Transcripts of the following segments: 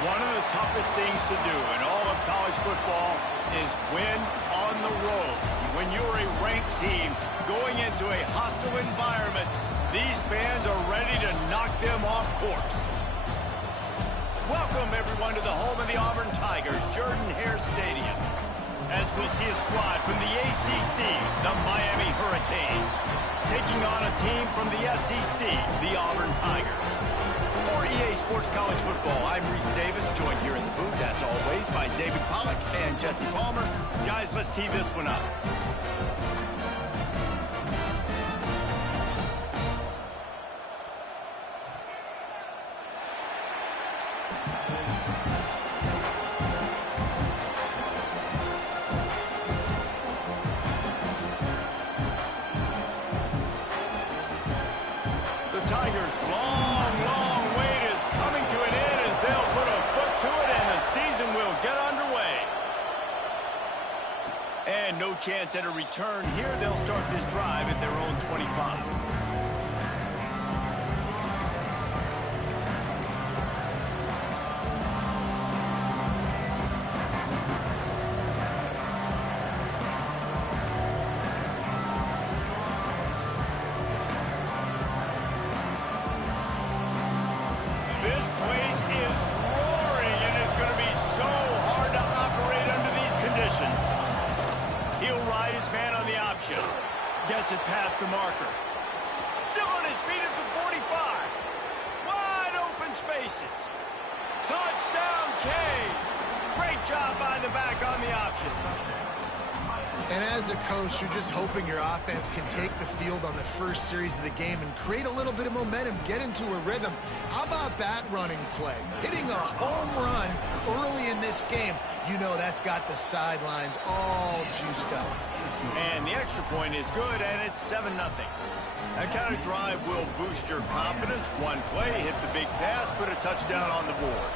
One of the toughest things to do in all of college football is win on the road. When you're a ranked team going into a hostile environment, these fans are ready to knock them off course. Welcome, everyone, to the home of the Auburn Tigers, Jordan-Hare Stadium, as we see a squad from the ACC, the Miami Hurricanes, taking on a team from the SEC, the Auburn Tigers. For EA Sports College Football, I'm Reese Davis, joined here in the booth, as always, by David Pollack and Jesse Palmer. Guys, let's tee this one up. The Tigers' long wait is coming to an end as they'll put a foot to it and the season will get underway. And no chance at a return here. They'll start this drive at their own 25. This place is roaring, and it's going to be so hard to operate under these conditions. He'll ride his man on the option. Gets it past the marker. Still on his feet at the 45. Wide open spaces. Touchdown, Canes. Great job by the back on the option. And as a coach, you're just hoping your offense can take the field on the first series of the game and create a little bit of momentum, get into a rhythm. How about that running play? Hitting a home run early in this game. You know that's got the sidelines all juiced up. And the extra point is good, and it's 7-0. That kind of drive will boost your confidence. One play, hit the big pass, put a touchdown on the board.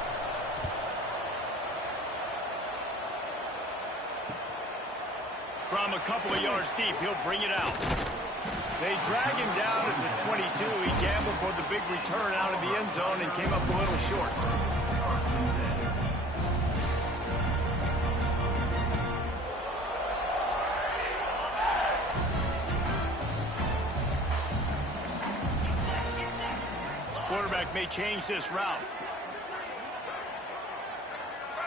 From a couple of yards deep, he'll bring it out. They drag him down at the 22. He gambled for the big return out of the end zone and came up a little short. Quarterback may change this route.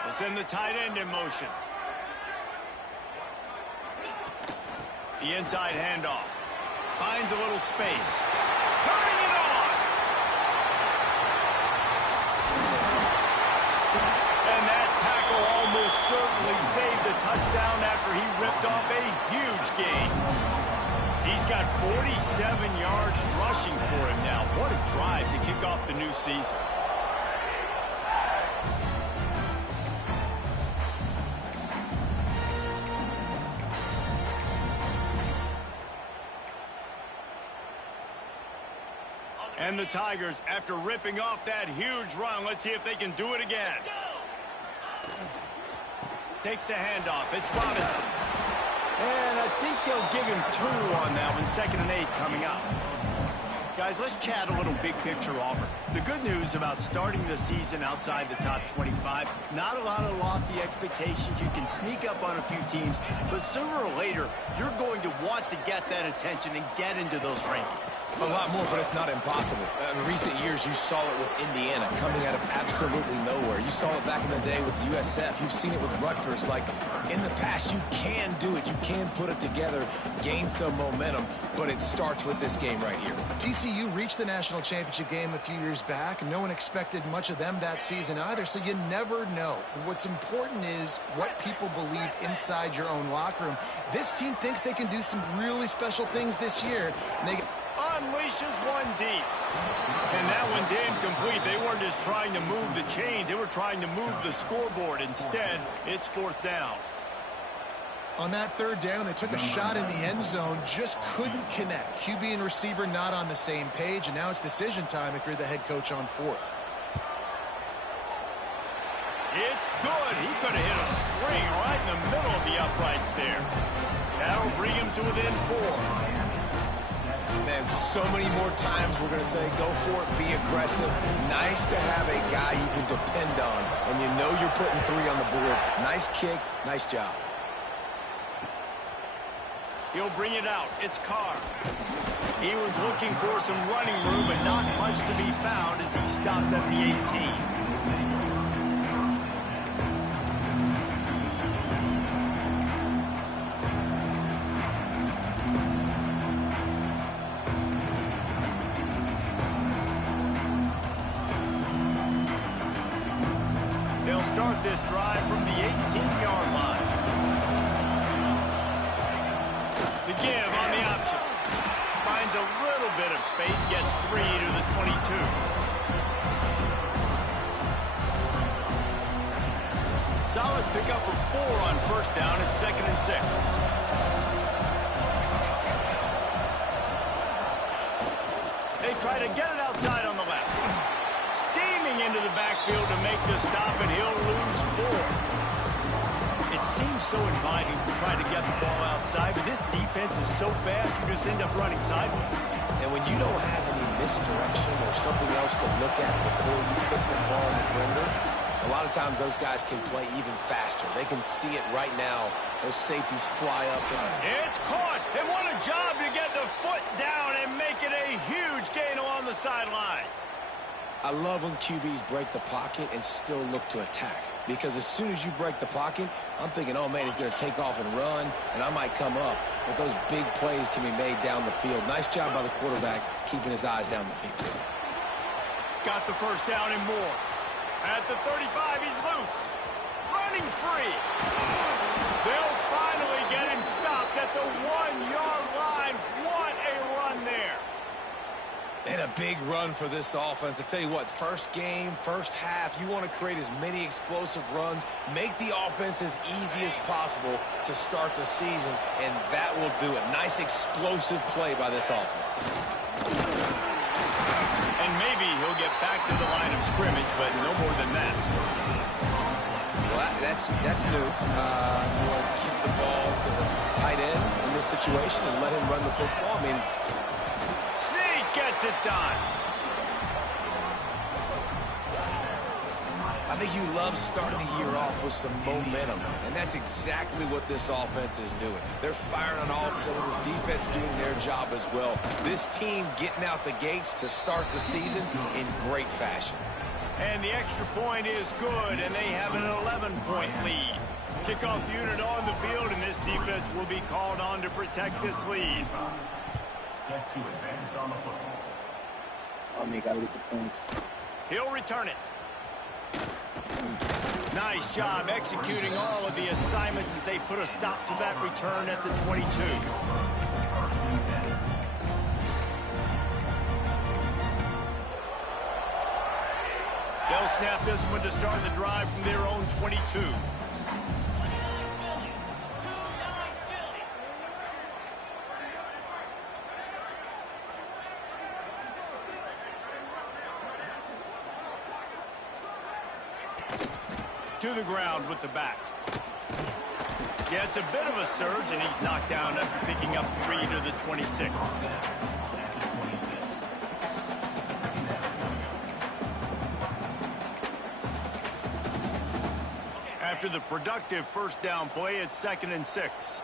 We'll send the tight end in motion. The inside handoff. Finds a little space. Turning it on! And that tackle almost certainly saved the touchdown after he ripped off a huge gain. He's got 47 yards rushing for him now. What a drive to kick off the new season. And the Tigers, after ripping off that huge run, let's see if they can do it again. Takes the handoff. It's Robinson. And I think they'll give him 2 on that one. 2nd and 8 coming up. Guys, let's chat a little big picture Auburn. The good news about starting the season outside the top 25, not a lot of lofty expectations. You can sneak up on a few teams, but sooner or later, you're going to want to get that attention and get into those rankings. A lot more, but it's not impossible. In recent years, you saw it with Indiana coming out of absolutely nowhere. You saw it back in the day with USF. You've seen it with Rutgers. Like, in the past, you can do it. You can put it together, gain some momentum, but it starts with this game right here. TCU TCU reached the national championship game a few years back, and no one expected much of them that season either, so you never know. What's important is what people believe inside your own locker room. This team thinks they can do some really special things this year, and they unleashes one deep. And that one's incomplete. They weren't just trying to move the chains. They were trying to move the scoreboard. Instead, it's fourth down. On that third down, they took a shot in the end zone, just couldn't connect. QB and receiver not on the same page, and now it's decision time if you're the head coach on fourth. It's good. He could have hit a string right in the middle of the uprights there. That'll bring him to within 4. Man, so many more times we're going to say, go for it, be aggressive. Nice to have a guy you can depend on, and you know you're putting 3 on the board. Nice kick, nice job. He'll bring it out. It's Carr. He was looking for some running room, but not much to be found as he stopped at the 18. They'll start this drive from the 18-yard line. The give on the option. Finds a little bit of space, gets 3 to the 22. Solid pickup of 4 on first down at 2nd and 6. They try to get it outside on the left. Steaming into the backfield to make the stop, and he'll lose 4. It seems so inviting to try to get the ball outside, but this defense is so fast, you just end up running sideways. And when you don't have any misdirection or something else to look at before you pitch that ball on the perimeter, a lot of times those guys can play even faster. They can see it right now. Those safeties fly up. It's caught, and what a job to get the foot down and make it a huge gain along the sideline. I love when QBs break the pocket and still look to attack. Because as soon as you break the pocket, I'm thinking, oh, man, he's going to take off and run, and I might come up. But those big plays can be made down the field. Nice job by the quarterback keeping his eyes down the field. Got the first down and more. At the 35, he's loose. Running free. They'll finally get him stopped at the 1-yard line. What a run there. And a big run for this offense. I tell you what, first game, first half, you want to create as many explosive runs, make the offense as easy as possible to start the season, and that will do it. Nice explosive play by this offense. And maybe he'll get back to the line of scrimmage, but no more than that. Well, that's new. If you want to keep the ball to the tight end in this situation and let him run the football, I mean, gets it done. I think you love starting the year off with some momentum, and that's exactly what this offense is doing. They're firing on all cylinders, defense doing their job as well. This team getting out the gates to start the season in great fashion. And the extra point is good, and they have an 11-point lead. Kickoff unit on the field, and this defense will be called on to protect this lead. Set to advance on the football. He'll return it. Nice job executing all of the assignments as they put a stop to that return at the 22. They'll snap this one to start the drive from their own 22. To the ground with the back. Yeah, it's a bit of a surge, and he's knocked down after picking up 3 to the 26. After the productive first down play, it's 2nd and 6.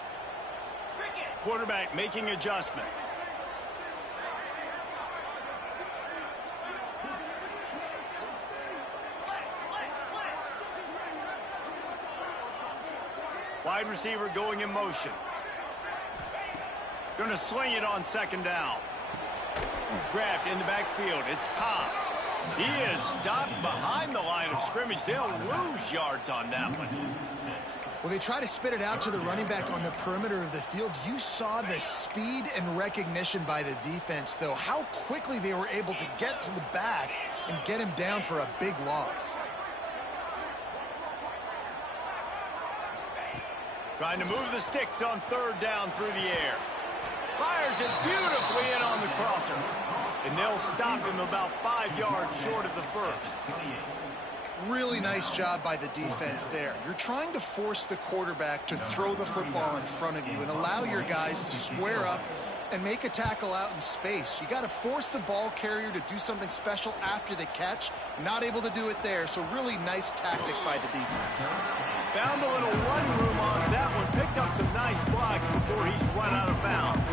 Quarterback making adjustments. Wide receiver going in motion. Going to sling it on 2nd down. Grabbed in the backfield. It's Cobb. He is stopped behind the line of scrimmage. They'll lose yards on that one. Well, they try to spit it out to the running back on the perimeter of the field. You saw the speed and recognition by the defense, though. How quickly they were able to get to the back and get him down for a big loss. Trying to move the sticks on third down through the air. Fires it beautifully in on the crosser. And they'll stop him about 5 yards short of the first. Really nice job by the defense there. You're trying to force the quarterback to throw the football in front of you and allow your guys to square up and make a tackle out in space. You got to force the ball carrier to do something special after the catch. Not able to do it there, so really nice tactic by the defense. Found a little running room on that one. Picked up some nice blocks before he's run out of bounds.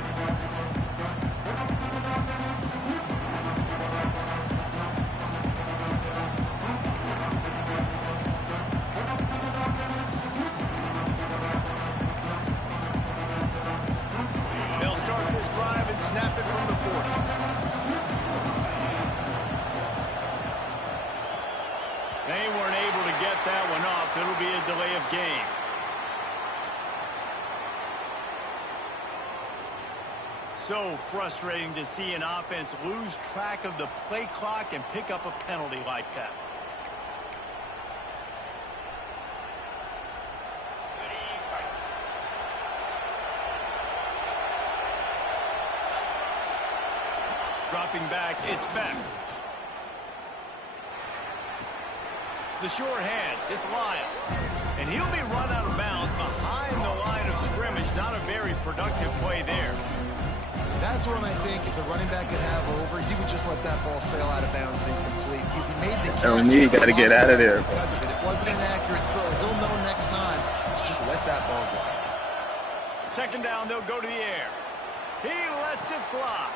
Snap it from the 40. They weren't able to get that one off. It'll be a delay of game. So frustrating to see an offense lose track of the play clock and pick up a penalty like that. Dropping back, it's Beck. The sure hands, it's Lyle. And he'll be run out of bounds behind the line of scrimmage. Not a very productive play there. That's one I think if the running back could have over, he would just let that ball sail out of bounds incomplete. Because he made the catch. Oh, you got to get out of there. It wasn't an accurate throw. He'll know next time to just let that ball go. Second down, they'll go to the air. He lets it fly.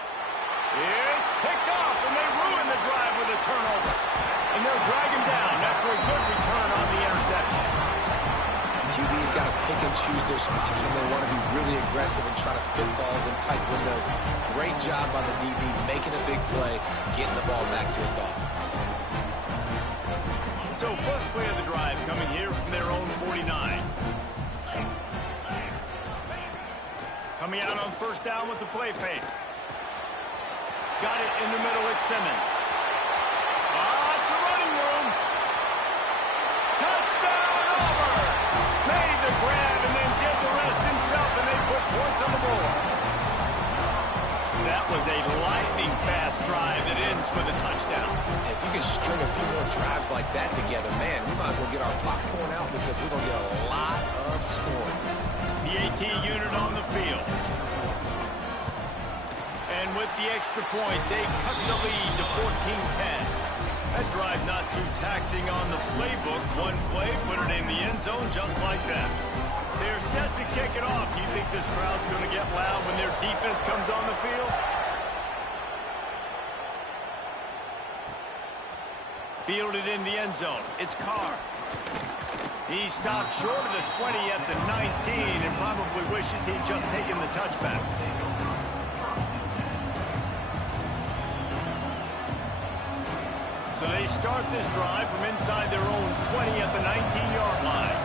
It's picked off, and they ruin the drive with a turnover. And they'll drag him down after a good return on the interception. QB's got to pick and choose their spots when they want to be really aggressive and try to fit balls in tight windows. Great job by the DB making a big play, getting the ball back to its offense. So first play of the drive coming here from their own 49. Coming out on first down with the play fake. Got it in the middle with Simmons. It's a running room. Touchdown, Auburn! Made the grab and then did the rest himself, and they put points on the board. That was a lightning-fast drive that ends with a touchdown. If you can string a few more drives like that together, man, we might as well get our popcorn out because we're going to get a lot of scoring. The AT unit on the field. And with the extra point, they cut the lead to 14-10. That drive not too taxing on the playbook. One play, put it in the end zone just like that. They're set to kick it off. You think this crowd's going to get loud when their defense comes on the field? Fielded in the end zone. It's Carr. He stopped short of the 20 at the 19 and probably wishes he'd just taken the touchback. So they start this drive from inside their own 20 at the 19-yard line.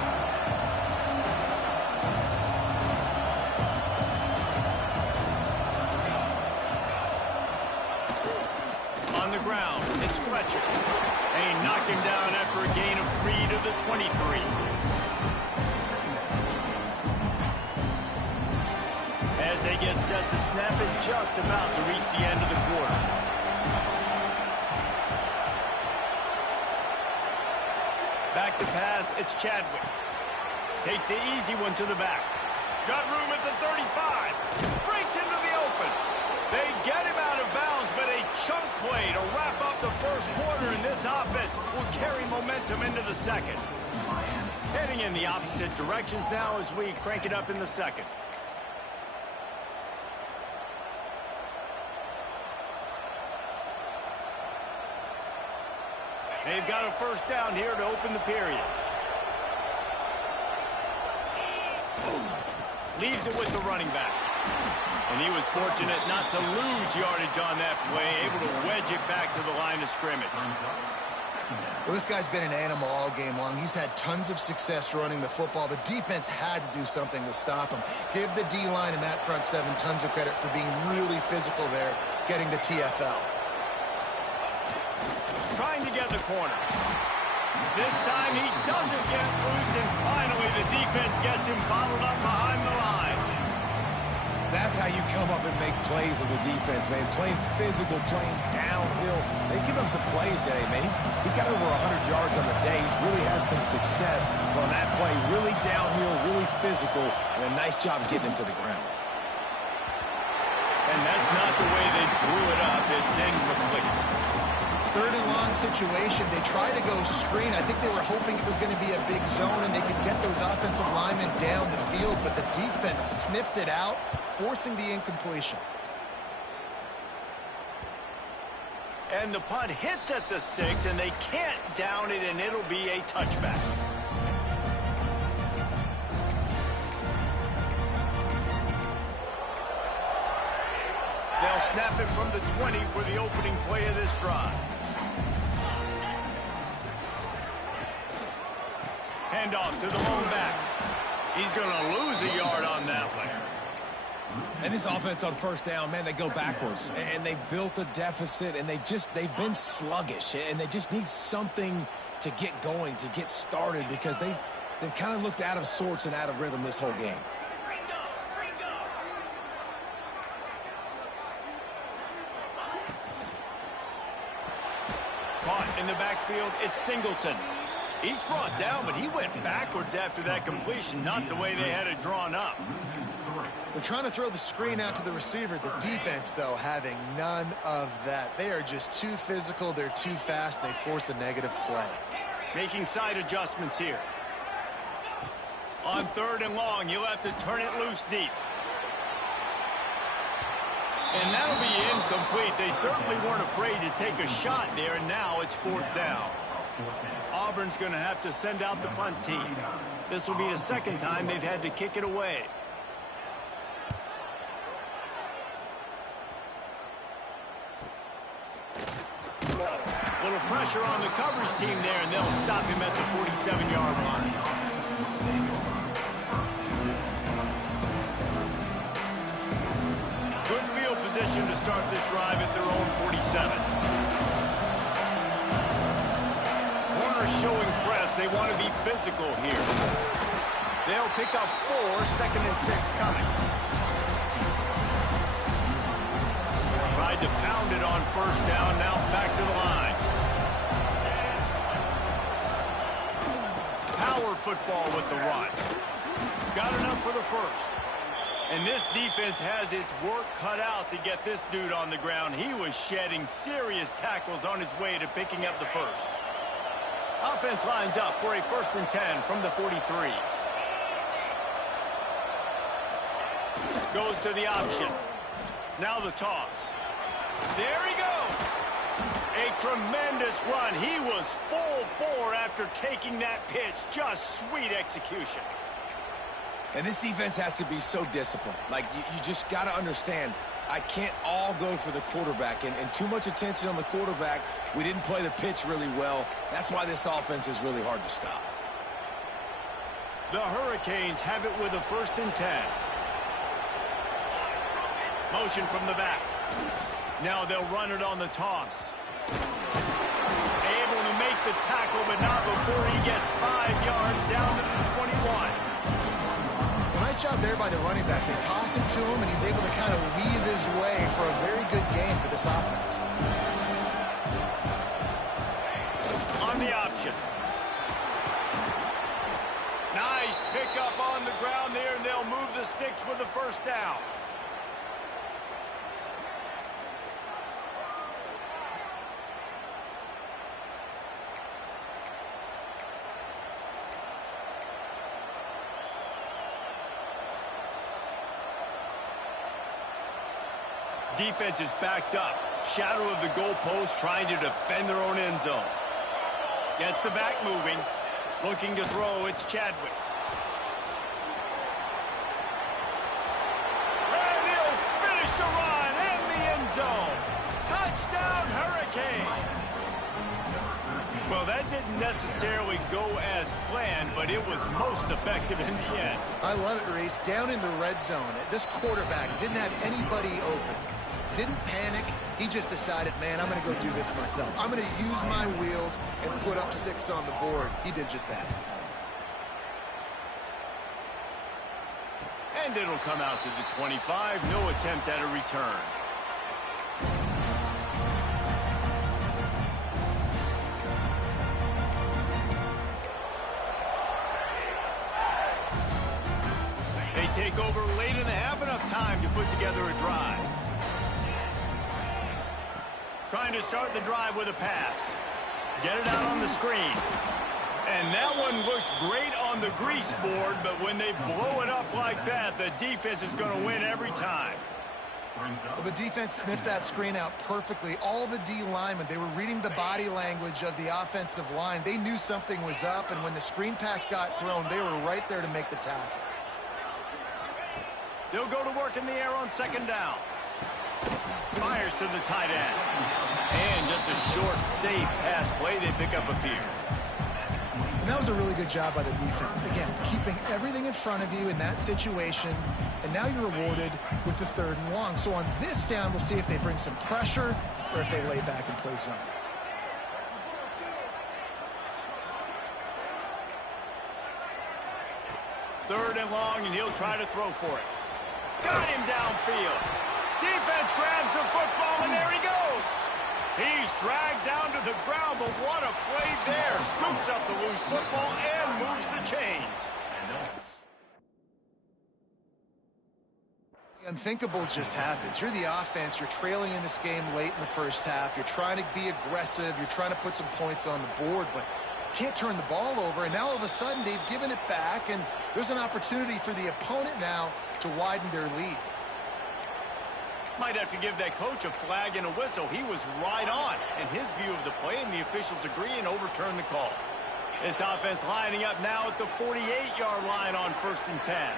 On the ground, it's Fletcher. They knock him down after a gain of 3 to the 23. As they get set to snap it, just about to reach the end of the quarter. Back to pass, it's Chadwick. Takes the easy one to the back. Got room at the 35. Breaks into the open. They get him out of bounds, but a chunk play to wrap up the first quarter, and this offense will carry momentum into the second. Heading in the opposite directions now as we crank it up in the second. They've got a first down here to open the period. Leaves it with the running back. And he was fortunate not to lose yardage on that play, able to wedge it back to the line of scrimmage. Well, this guy's been an animal all game long. He's had tons of success running the football. The defense had to do something to stop him. Give the D-line and that front seven tons of credit for being really physical there, getting the TFL. Trying to get the corner. This time he doesn't get loose, and finally the defense gets him bottled up behind the line. That's how you come up and make plays as a defense, man. Playing physical, playing downhill. They give him some plays today, man. He's got over 100 yards on the day. He's really had some success on that play. Really downhill, really physical, and a nice job getting him to the ground. And that's not the way they drew it up. It's incomplete. Third and long situation. They try to go screen. I think they were hoping it was going to be a big zone and they could get those offensive linemen down the field, but the defense sniffed it out, forcing the incompletion. And the punt hits at the 6, and they can't down it, and it'll be a touchback. They'll snap it from the 20 for the opening play of this drive. Handoff to the lone back. He's going to lose a yard on that one. And this offense on first down, man, they go backwards. And they built a deficit, and they've been sluggish. And they just need something to get going, to get started, because they've kind of looked out of sorts and out of rhythm this whole game. Caught in the backfield, it's Singleton. He's brought down, but he went backwards after that completion, not the way they had it drawn up. They're trying to throw the screen out to the receiver. The defense, though, having none of that. They are just too physical. They're too fast. They force a negative play. Making side adjustments here. On third and long, you'll have to turn it loose deep. And that'll be incomplete. They certainly weren't afraid to take a shot there, and now it's fourth down. Auburn's going to have to send out the punt team. This will be the second time they've had to kick it away. Little pressure on the coverage team there, and they'll stop him at the 47-yard line. Good field position to start this drive at their own 47. Corners showing press. They want to be physical here. They'll pick up 4, second and 6 coming. Tried to pound it on first down, now back to the line. Power football with the run. Got enough for the first. And this defense has its work cut out to get this dude on the ground. He was shedding serious tackles on his way to picking up the first. Offense lines up for a 1st and 10 from the 43. Goes to the option. Now the toss. There he goes. A tremendous run. He was full bore after taking that pitch. Just sweet execution. And this defense has to be so disciplined. Like, you just got to understand, I can't all go for the quarterback. And too much attention on the quarterback. We didn't play the pitch really well. That's why this offense is really hard to stop. The Hurricanes have it with a 1st and 10. Motion from the back. Now they'll run it on the toss. Able to make the tackle, but not before he gets 5 yards down to the 21. Nice job there by the running back. They toss him to him, and he's able to kind of weave his way for a very good game for this offense. On the option. Nice pickup on the ground there, and they'll move the sticks with the 1st down. Defense is backed up. Shadow of the goalpost, trying to defend their own end zone. Gets the back moving. Looking to throw, it's Chadwick. And he'll makes the run in the end zone. Touchdown, Hurricane. Well, that didn't necessarily go as planned, but it was most effective in the end. I love it, Reese. Down in the red zone, this quarterback didn't have anybody open. Didn't panic. He just decided, man, I'm going to go do this myself. I'm going to use my wheels and put up 6 on the board. He did just that. And it'll come out to the 25. No attempt at a return. They take over late in the half, enough time to put together a drive. Trying to start the drive with a pass. Get it out on the screen. And that one looked great on the grease board, but when they blow it up like that, the defense is going to win every time. Well, the defense sniffed that screen out perfectly. All the D linemen, they were reading the body language of the offensive line. They knew something was up, and when the screen pass got thrown, they were right there to make the tackle. They'll go to work in the air on second down. Fires to the tight end. And just a short, safe pass play. They pick up a few. And that was a really good job by the defense. Again, keeping everything in front of you in that situation. And now you're rewarded with the 3rd and long. So on this down, we'll see if they bring some pressure or if they lay back and play zone. Third and long, and he'll try to throw for it. Got him downfield. Defense grabs the football, and there he goes. He's dragged down to the ground, but what a play there. Scoops up the loose football and moves the chains. The unthinkable just happens. You're the offense. You're trailing in this game late in the first half. You're trying to be aggressive. You're trying to put some points on the board, but you can't turn the ball over. And now all of a sudden they've given it back, and there's an opportunity for the opponent now to widen their lead. Might have to give that coach a flag and a whistle. He was right on in his view of the play, and the officials agree and overturn the call. This offense lining up now at the 48-yard line on 1st and 10.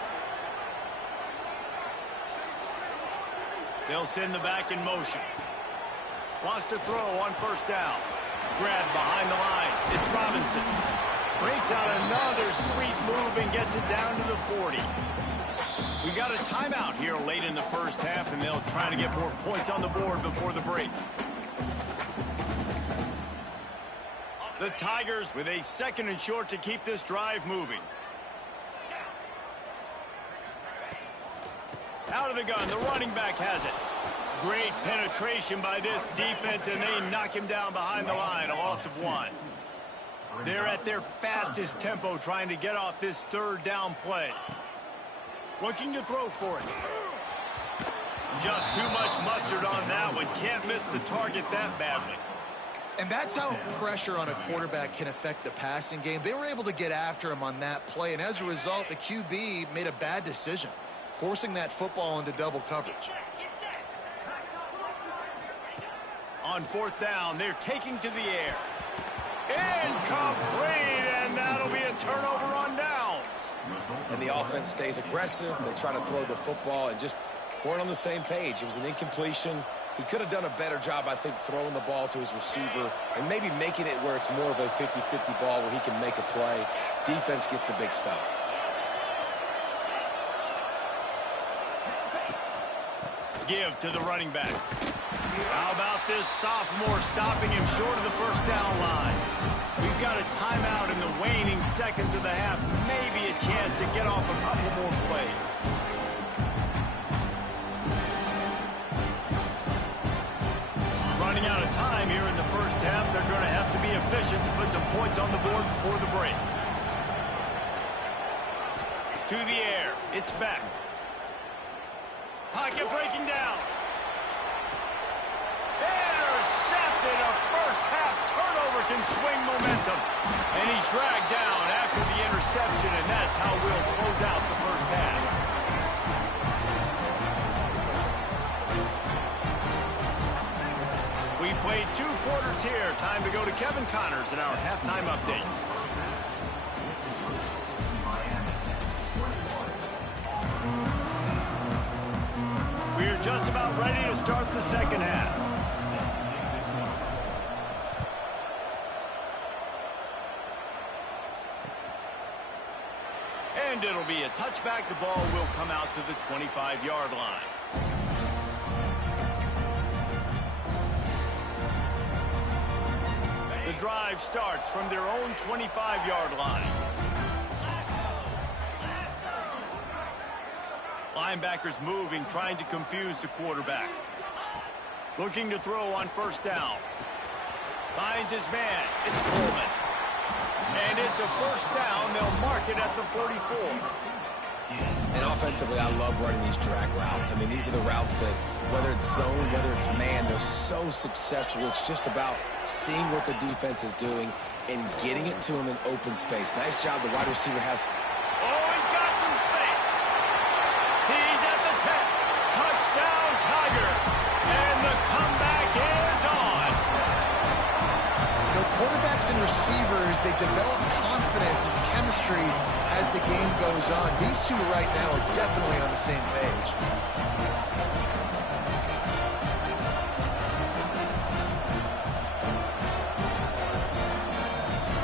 They'll send the back in motion. Wants to throw on 1st down. Grab behind the line. It's Robinson. Breaks out another sweet move and gets it down to the 40. We got a timeout here late in the first half, and they'll try to get more points on the board before the break. The Tigers with a 2nd and short to keep this drive moving. Out of the gun, the running back has it. Great penetration by this defense, and they knock him down behind the line, a loss of 1. They're at their fastest tempo trying to get off this 3rd down play. Looking to throw for it. Just too much mustard on that one. Can't miss the target that badly. And that's how pressure on a quarterback can affect the passing game. They were able to get after him on that play, and as a result, the QB made a bad decision, forcing that football into double coverage. On 4th down, they're taking to the air. Incomplete, and that'll be a turnover on downs. And the offense stays aggressive. They try to throw the football and just weren't on the same page. It was an incompletion. He could have done a better job, I think, throwing the ball to his receiver and maybe making it where it's more of a 50-50 ball where he can make a play. Defense gets the big stop. Give to the running back. How about this sophomore stopping him short of the 1st down line? We've got a timeout in the waning seconds of the half. Maybe a chance to get off a couple more plays. Running out of time here in the first half. They're going to have to be efficient to put some points on the board before the break. To the air. It's back. Pocket breaking down. Intercepted. A first-half turnover can swing momentum. And he's dragged down after the interception, and that's how we'll close out the first half. We played 2 quarters here. Time to go to Kevin Connors in our halftime update. We're just about ready to start the second half. And it'll be a touchback. The ball will come out to the 25-yard line. The drive starts from their own 25-yard line. Linebackers moving, trying to confuse the quarterback. Looking to throw on first down. Finds his man. It's Coleman. And it's a first down. They'll mark it at the 44. And offensively, I love running these drag routes. I mean, these are the routes that, whether it's zone, whether it's man, they're so successful. It's just about seeing what the defense is doing and getting it to him in open space. Nice job. The wide receiver has... Oh, he's got some space. He's at the 10. Touchdown, Tiger. And the comeback is on. You know, quarterbacks and receivers, they develop confidence and chemistry as the game goes on. These two right now are definitely on the same page.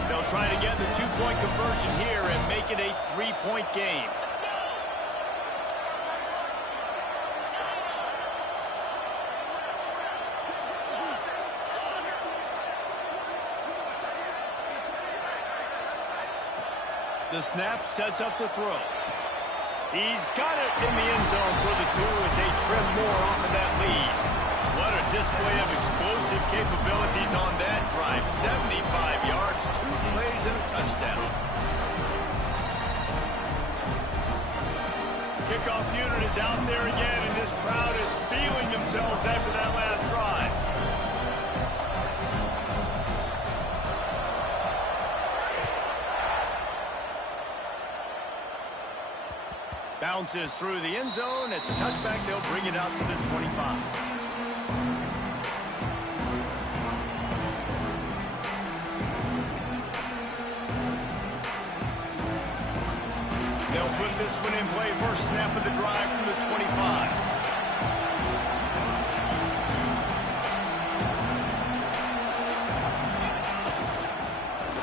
They'll try to get the two-point conversion here and make it a three-point game. The snap sets up the throw. He's got it in the end zone for the two as they trim more off of that lead. What a display of explosive capabilities on that drive. 75 yards, 2 plays, and a touchdown. Kickoff unit is out there again, and this crowd is feeling themselves after that last drive. Bounces through the end zone. It's a touchback. They'll bring it out to the 25. They'll put this one in play. First snap of the drive from the 25.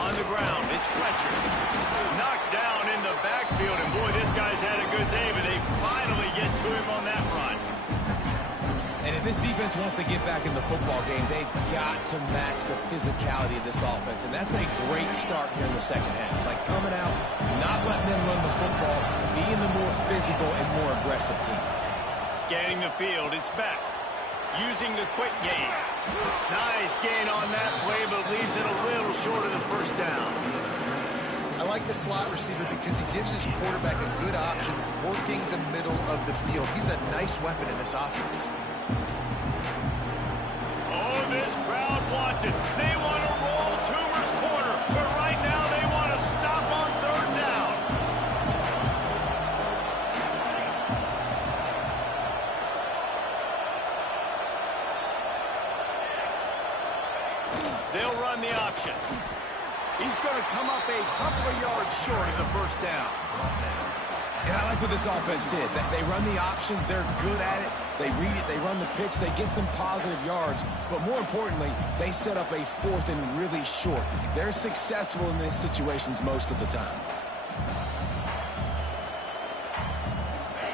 On the ground, it's Fletcher. Knocked down in the backfield, and boy, this guy's had a good day, but they finally get to him on that run. And if this defense wants to get back in the football game, they've got to match the physicality of this offense, and that's a great start here in the second half. Like coming out, not letting them run the football, being the more physical and more aggressive team. Scanning the field, it's back. Using the quick game. Nice gain on that play, but leaves it a little short of the first down. I like the slot receiver because he gives his quarterback a good option working the middle of the field. He's a nice weapon in this offense. Oh, this crowd wants it. They want to roll Toomer's corner, but right now they want to stop on third down. They'll run the option. He's going to come up a couple of yards short of the first down. And I like what this offense did. They run the option. They're good at it. They read it. They run the pitch. They get some positive yards. But more importantly, they set up a fourth and really short. They're successful in these situations most of the time.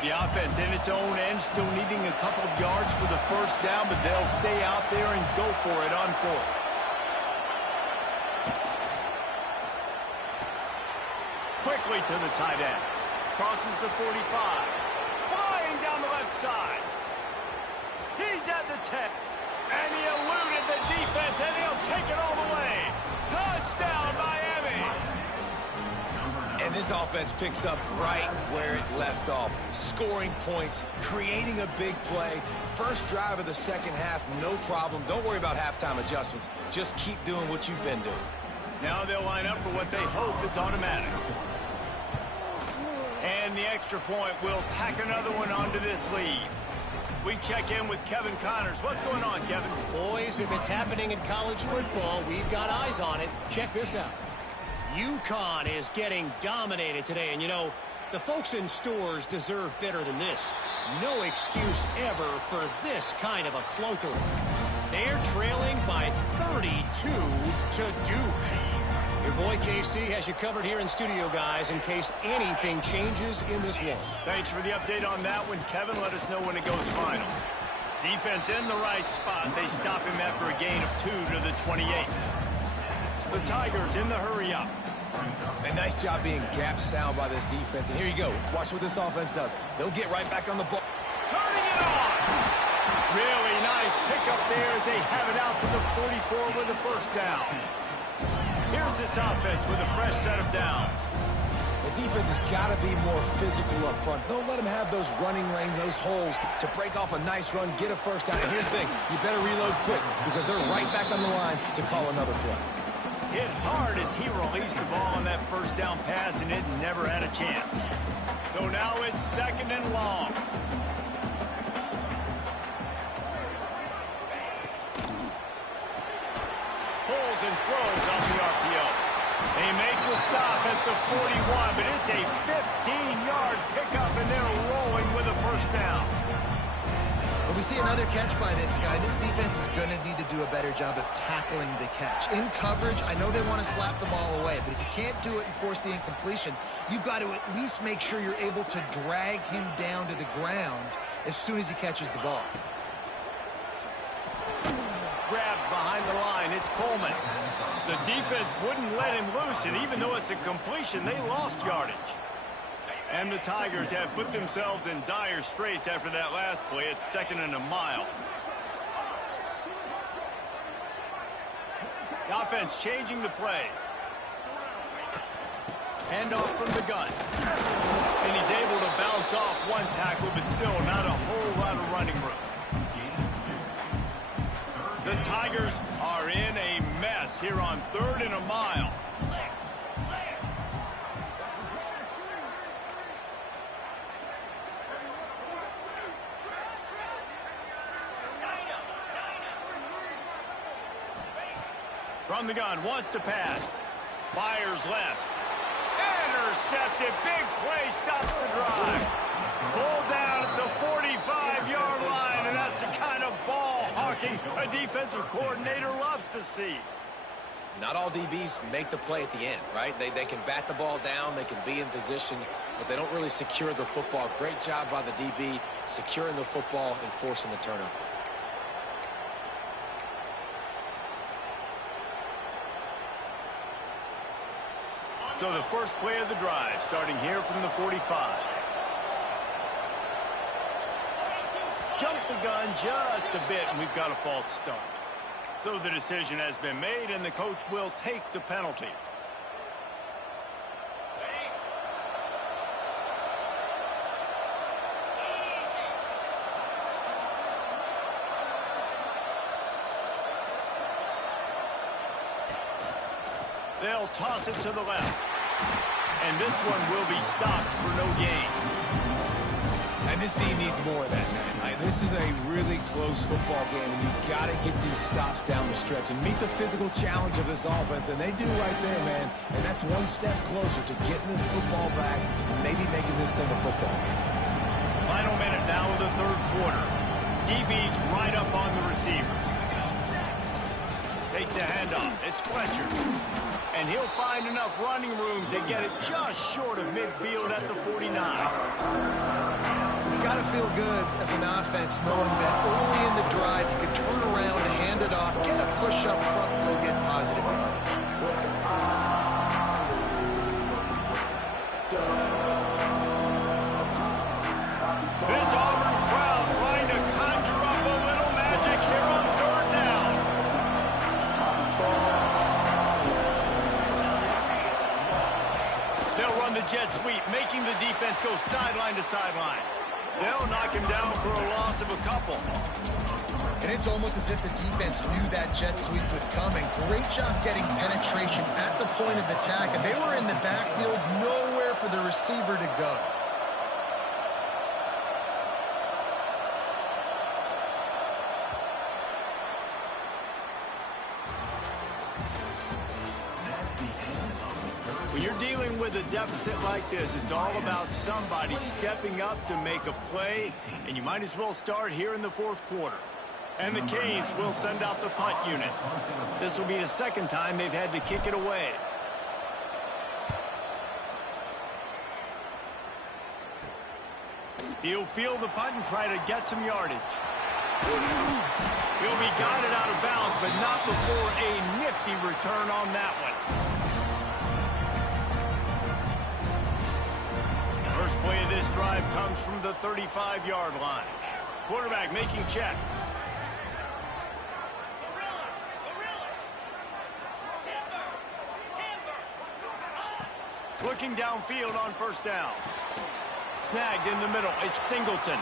The offense in its own end, still needing a couple of yards for the first down, but they'll stay out there and go for it on fourth. Quickly to the tight end. Crosses the 45. Flying down the left side. He's at the 10. And he eluded the defense, and he'll take it all the way. Touchdown, Miami. And this offense picks up right where it left off. Scoring points, creating a big play. First drive of the second half, no problem. Don't worry about halftime adjustments. Just keep doing what you've been doing. Now they'll line up for what they hope is automatic. And the extra point will tack another one onto this lead. We check in with Kevin Connors. What's going on, Kevin? Boys, if it's happening in college football, we've got eyes on it. Check this out. UConn is getting dominated today, and you know, The folks in stores deserve better than this. No excuse ever for this kind of a clunker. They're trailing by 32-2. Your boy KC has you covered here in studio, guys, in case anything changes in this one. Thanks for the update on that one, Kevin. Let us know when it goes final. Defense in the right spot. They stop him after a gain of 2 to the 28. The Tigers in the hurry up. A nice job being gap sound by this defense. And here you go. Watch what this offense does. They'll get right back on the ball. Turning it on. Really nice pickup there as they have it out to the 44 with a first down. Here's this offense with a fresh set of downs. The defense has got to be more physical up front. Don't let them have those running lanes, those holes to break off a nice run, get a first down. And here's the thing, you better reload quick because they're right back on the line to call another play. Hit hard as he released the ball on that first down pass, and it never had a chance. So now it's 2nd and long. Pulls and throws off the RPO. They make the stop at the 41, but it's a 15-yard pickup, and they're rolling with a first down. When we see another catch by this guy, this defense is going to need to do a better job of tackling the catch. In coverage, I know they want to slap the ball away, but if you can't do it and force the incompletion, you've got to at least make sure you're able to drag him down to the ground as soon as he catches the ball. Grabbed behind the line, it's Coleman. The defense wouldn't let him loose, and even though it's a completion, they lost yardage. And the Tigers have put themselves in dire straits after that last play. It's 2nd and a mile. The offense changing the play. Handoff from the gun. And he's able to bounce off one tackle, but still not a whole lot of running room. The Tigers are in a mess here on 3rd and a mile. From the gun, wants to pass. Fires left. Intercepted. Big play, stops the drive. Pulled down at the 45-yard line, and that's the kind of ball hawking a defensive coordinator loves to see. Not all DBs make the play at the end, right? They can bat the ball down, they can be in position, but they don't really secure the football. Great job by the DB securing the football and forcing the turnover. So the first play of the drive, starting here from the 45. Jumped the gun just a bit, and we've got a false start. So the decision has been made, and the coach will take the penalty. They'll toss it to the left. And this one will be stopped for no gain. And this team needs more of that, man. This is a really close football game, and you've got to get these stops down the stretch and meet the physical challenge of this offense, and they do right there, man. And that's one step closer to getting this football back and maybe making this thing a football game. Final minute now of the 3rd quarter. DB's right up on the receivers. Takes the handoff. It's Fletcher. And he'll find enough running room to get it just short of midfield at the 49. It's got to feel good as an offense knowing that early in the drive you can turn around, hand it off, get a push up front, and go get positive yardage. This Auburn crowd trying to conjure up a little magic here on 3rd down. They'll run the jet sweep, making the defense go sideline to sideline. They'll knock him down for a loss of a couple. And it's almost as if the defense knew that jet sweep was coming. Great job getting penetration at the point of attack, and they were in the backfield, nowhere for the receiver to go. When you're dealing with a deficit like this, it's all about somebody stepping up to make a play, and you might as well start here in the fourth quarter. And the Canes will send out the punt unit. This will be the second time they've had to kick it away. He'll field the punt and try to get some yardage. He'll be guided out of bounds, but not before a nifty return on that one. First play of this drive comes from the 35-yard line. Quarterback making checks. Looking downfield on first down. Snagged in the middle. It's Singleton.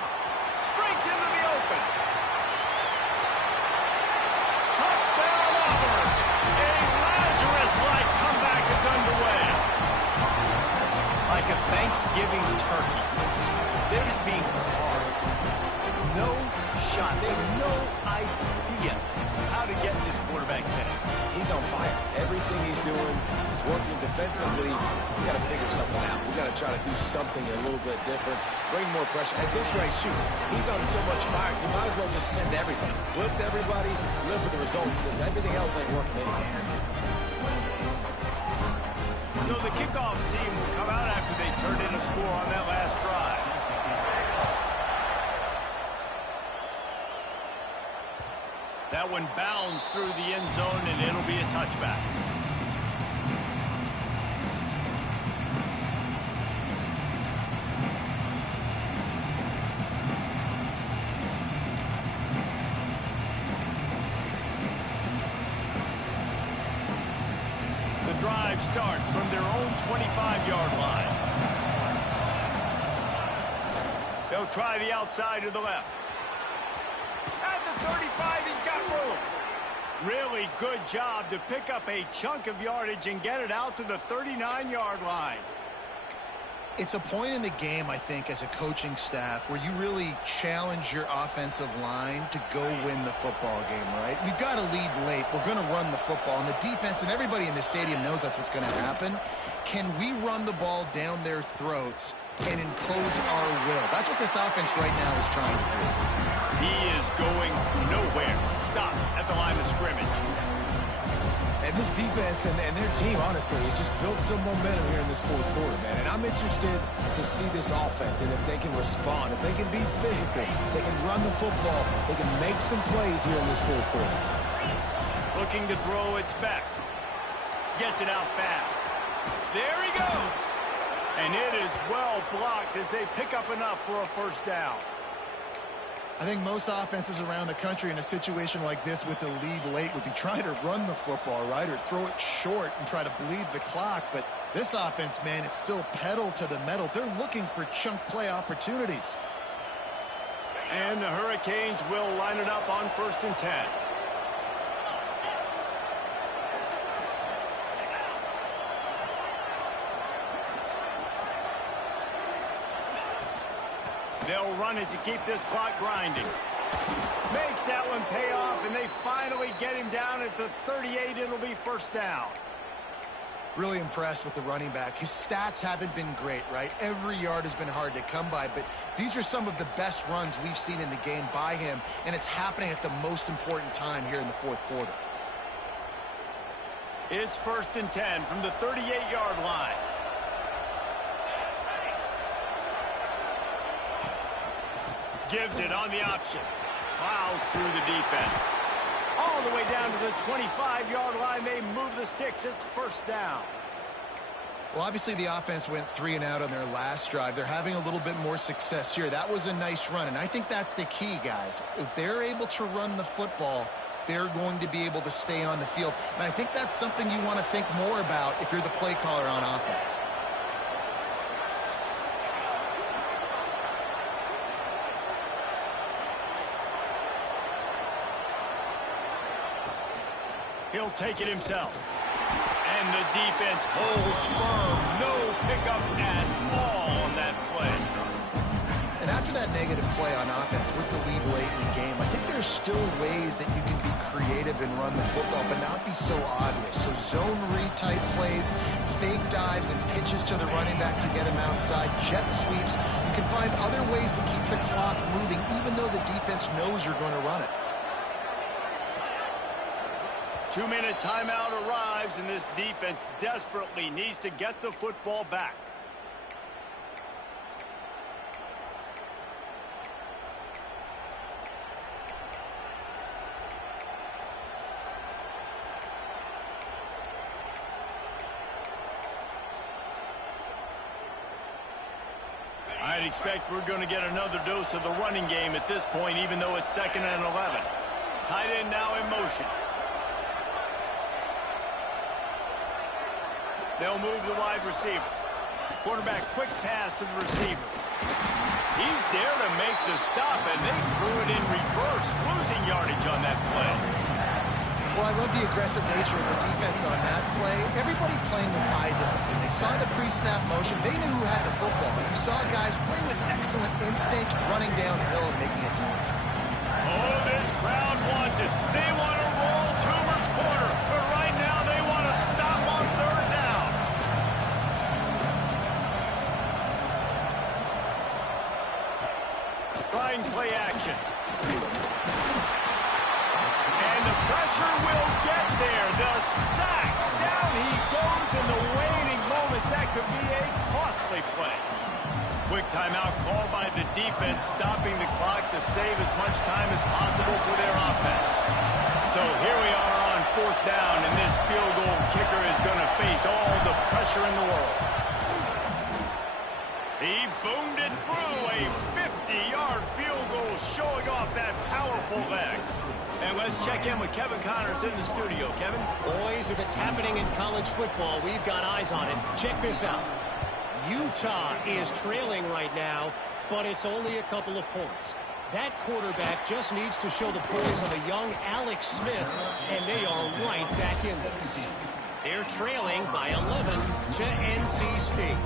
Breaks into the open. Touchdown Auburn. A Lazarus-like comeback is underway. Like a Thanksgiving turkey. They're just being carved. No shot. They have no idea how to get in this quarterback's head. He's on fire. Everything he's doing is working defensively. We got to figure something out. We got to try to do something a little bit different. Bring more pressure. At this rate, shoot, he's on so much fire. You might as well just send everybody. Blitz everybody, live with the results, because everything else ain't working anyways. So the kickoff team will come out after they turned in a score on that last drive. That one bounds through the end zone, and it'll be a touchback. The drive starts from their own 25-yard line. They'll try the outside to the left. At the 35, he's got room. Really good job to pick up a chunk of yardage and get it out to the 39-yard line. It's a point in the game, I think, as a coaching staff where you really challenge your offensive line to go win the football game, right? We've got to lead late. We're going to run the football. And the defense and everybody in the stadium knows that's what's going to happen. Can we run the ball down their throats and impose our will? That's what this offense right now is trying to do. He is going nowhere. Stop at the line of scrimmage. And this defense and their team, honestly, has just built some momentum here in this fourth quarter, man. And I'm interested to see this offense and if they can respond, if they can be physical, if they can run the football, they can make some plays here in this fourth quarter. Looking to throw, it's back. Gets it out fast. There he goes. And it is well blocked as they pick up enough for a first down. I think most offenses around the country in a situation like this with the lead late would be trying to run the football, right, or throw it short and try to bleed the clock. But this offense, man, it's still pedal to the metal. They're looking for chunk play opportunities. And the Hurricanes will line it up on 1st and 10. They'll run it to keep this clock grinding. Makes that one pay off, and they finally get him down at the 38. It'll be first down. Really impressed with the running back. His stats haven't been great, right? Every yard has been hard to come by, but these are some of the best runs we've seen in the game by him, and it's happening at the most important time here in the fourth quarter. It's 1st and 10 from the 38-yard line. Gives it on the option. Plows through the defense. All the way down to the 25-yard line. They move the sticks. It's first down. Well, obviously the offense went 3 and out on their last drive. They're having a little bit more success here. That was a nice run, and I think that's the key, guys. If they're able to run the football, they're going to be able to stay on the field. And I think that's something you want to think more about if you're the play caller on offense. He'll take it himself. And the defense holds firm. No pickup at all on that play. And after that negative play on offense with the lead late in the game, I think there's still ways that you can be creative and run the football, but not be so obvious. So zone read type plays, fake dives, and pitches to the running back to get him outside, jet sweeps. You can find other ways to keep the clock moving, even though the defense knows you're going to run it. 2-minute timeout arrives, and this defense desperately needs to get the football back. I'd expect we're going to get another dose of the running game at this point, even though it's 2nd and 11. Tight end now in motion. They'll move the wide receiver. Quarterback, quick pass to the receiver. He's there to make the stop, and they threw it in reverse, losing yardage on that play. Well, I love the aggressive nature of the defense on that play. Everybody playing with eye discipline. They saw the pre-snap motion. They knew who had the football. And you saw guys playing with excellent instinct, running downhill and making a tackle. Oh, this crowd wants it. They want to roll Toomer's corner. But right now, they want to stop on 3rd down. Trying play action. And the pressure will get there. The sack. Down he goes in the waning moments. That could be a costly play. Quick timeout called by the defense, stopping the clock to save as much time as possible for their offense. So here we are on 4th down, and this field goal kicker is going to face all the pressure in the world. He boomed it through, a 50-yard field goal showing off that powerful leg. And let's check in with Kevin Connors in the studio. Kevin? Boys, if it's happening in college football, we've got eyes on it. Check this out. Utah is trailing right now, but it's only a couple of points. That quarterback just needs to show the poise of a young Alex Smith, and they are right back in this. They're trailing by 11 to NC State.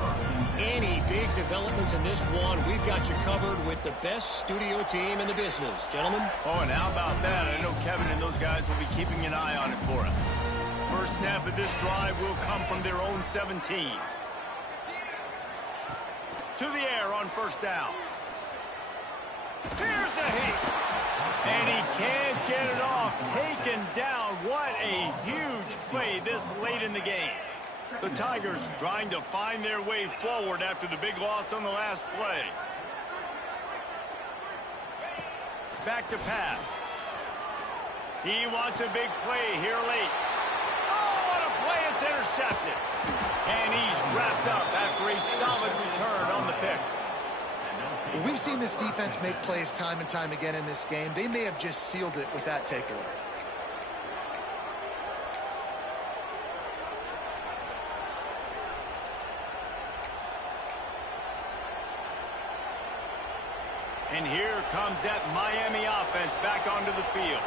Any big developments in this one, we've got you covered with the best studio team in the business. Gentlemen? Oh, and how about that? I know Kevin and those guys will be keeping an eye on it for us. First snap of this drive will come from their own 17. To the air on 1st down. Here's a hit. And he can't get it off. Taken down. What a huge play this late in the game. The Tigers trying to find their way forward after the big loss on the last play. Back to pass. He wants a big play here late. Oh, what a play. It's intercepted. And he's wrapped up after a solid return on the pick. Well, we've seen this defense make plays time and time again in this game. They may have just sealed it with that takeaway. And here comes that Miami offense back onto the field.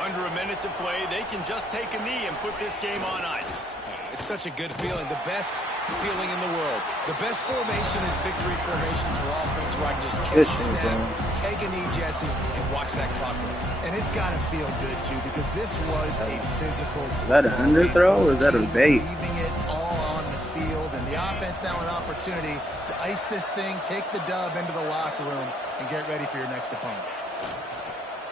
Under a minute to play, they can just take a knee and put this game on ice. It's such a good feeling, the best feeling in the world. The best formation is victory formations for offense, where I can just catch a snap, take a knee, Jesse, and watch that clock run. And it's got to feel good, too, because this was a physical... Is that an underthrow or is that a bait? Leaving it all on the field, and the offense now an opportunity to ice this thing, take the dub into the locker room, and get ready for your next opponent.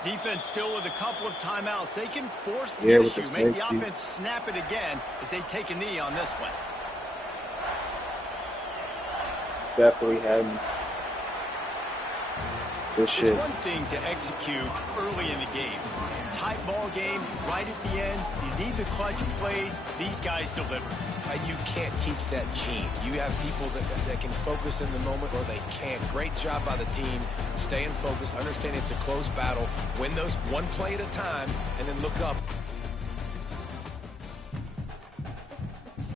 Defense still with a couple of timeouts. They can force the issue, make the offense snap it again as they take a knee on this one. Definitely had this shit. It's one thing to execute early in the game. Tight ball game, right at the end. You need the clutch plays. These guys deliver. You can't teach that gene. You have people that can focus in the moment, or they can't. Great job by the team, staying focused, understanding it's a close battle, win those one play at a time, and then look up